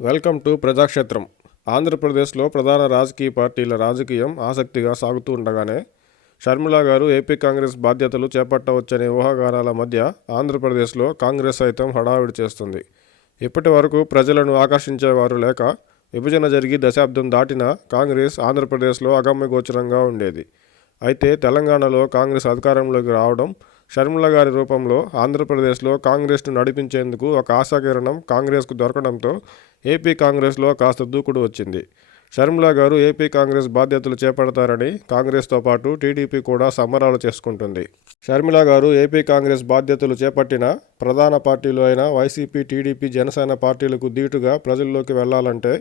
Welcome to ప్రజాక్షేత్రం. ఆంధ్రప్రదేశ్లో ప్రధాన రాజకీయ పార్టీల రాజకీయం ఆసక్తిగా సాగుతూ ఉండగానే షర్మిల గారు ఏపీ కాంగ్రెస్ బాధ్యతలు చేపట్టవచ్చనే ఊహాగానాల మధ్య ఆంధ్రప్రదేశ్లో కాంగ్రెస్ సైతం హడావిడి చేస్తుంది. ఇప్పటి వరకు ప్రజలను ఆకర్షించేవారు లేక విభజన జరిగి దశాబ్దం దాటినా కాంగ్రెస్ ఆంధ్రప్రదేశ్లో అగమ్యగోచరంగా ఉండేది. అయితే తెలంగాణలో కాంగ్రెస్ అధికారంలోకి రావడం షర్మిల గారి రూపంలో ఆంధ్రప్రదేశ్లో కాంగ్రెస్ను నడిపించేందుకు ఒక ఆశాకిరణం కాంగ్రెస్కు దొరకడంతో ఏపీ కాంగ్రెస్లో కాస్త దూకుడు వచ్చింది. షర్మిల గారు ఏపీ కాంగ్రెస్ బాధ్యతలు చేపడతారని కాంగ్రెస్తో పాటు టీడీపీ కూడా సంబరాలు చేసుకుంటుంది. షర్మిల గారు ఏపీ కాంగ్రెస్ బాధ్యతలు చేపట్టిన ప్రధాన పార్టీలు అయిన వైసీపీ టీడీపీ జనసేన పార్టీలకు ధీటుగా ప్రజల్లోకి వెళ్ళాలంటే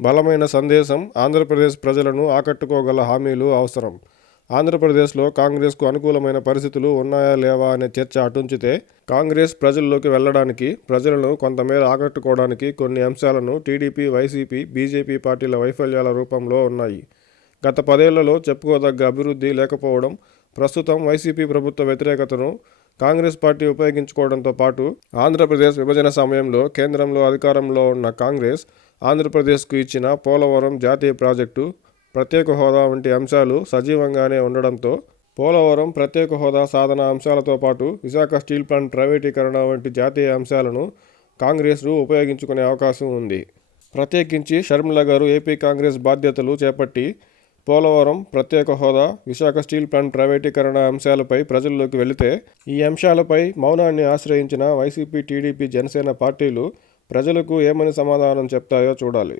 బలమైన సందేశం ఆంధ్రప్రదేశ్ ప్రజలను ఆకట్టుకోగల హామీలు అవసరం. ఆంధ్రప్రదేశ్లో కాంగ్రెస్కు అనుకూలమైన పరిస్థితులు ఉన్నాయా లేవా అనే చర్చ అటుంచితే కాంగ్రెస్ ప్రజల్లోకి వెళ్ళడానికి ప్రజలను కొంతమేర ఆకట్టుకోవడానికి కొన్ని అంశాలను టీడీపీ వైసీపీ బీజేపీ పార్టీల వైఫల్యాల రూపంలో ఉన్నాయి. గత పదేళ్ళలో చెప్పుకోదగ్గ అభివృద్ధి లేకపోవడం ప్రస్తుతం వైసీపీ ప్రభుత్వ వ్యతిరేకతను కాంగ్రెస్ పార్టీ ఉపయోగించుకోవడంతో పాటు ఆంధ్రప్రదేశ్ విభజన సమయంలో కేంద్రంలో అధికారంలో ఉన్న కాంగ్రెస్ ఆంధ్రప్రదేశ్కు ఇచ్చిన పోలవరం జాతీయ ప్రాజెక్టు ప్రత్యేక హోదా వంటి అంశాలు సజీవంగానే ఉండడంతో పోలవరం ప్రత్యేక హోదా సాధన అంశాలతో పాటు విశాఖ స్టీల్ ప్లాంట్ ప్రైవేటీకరణ వంటి జాతీయ అంశాలను కాంగ్రెస్ను ఉపయోగించుకునే అవకాశం ఉంది. ప్రత్యేకించి షర్మిల గారు ఏపీ కాంగ్రెస్ బాధ్యతలు చేపట్టి పోలవరం ప్రత్యేక హోదా విశాఖ స్టీల్ ప్లాంట్ ప్రైవేటీకరణ అంశాలపై ప్రజల్లోకి వెళితే ఈ అంశాలపై మౌనాన్ని ఆశ్రయించిన వైసీపీ టీడీపీ జనసేన పార్టీలు ప్రజలకు ఏమని సమాధానం చెప్తాయో చూడాలి.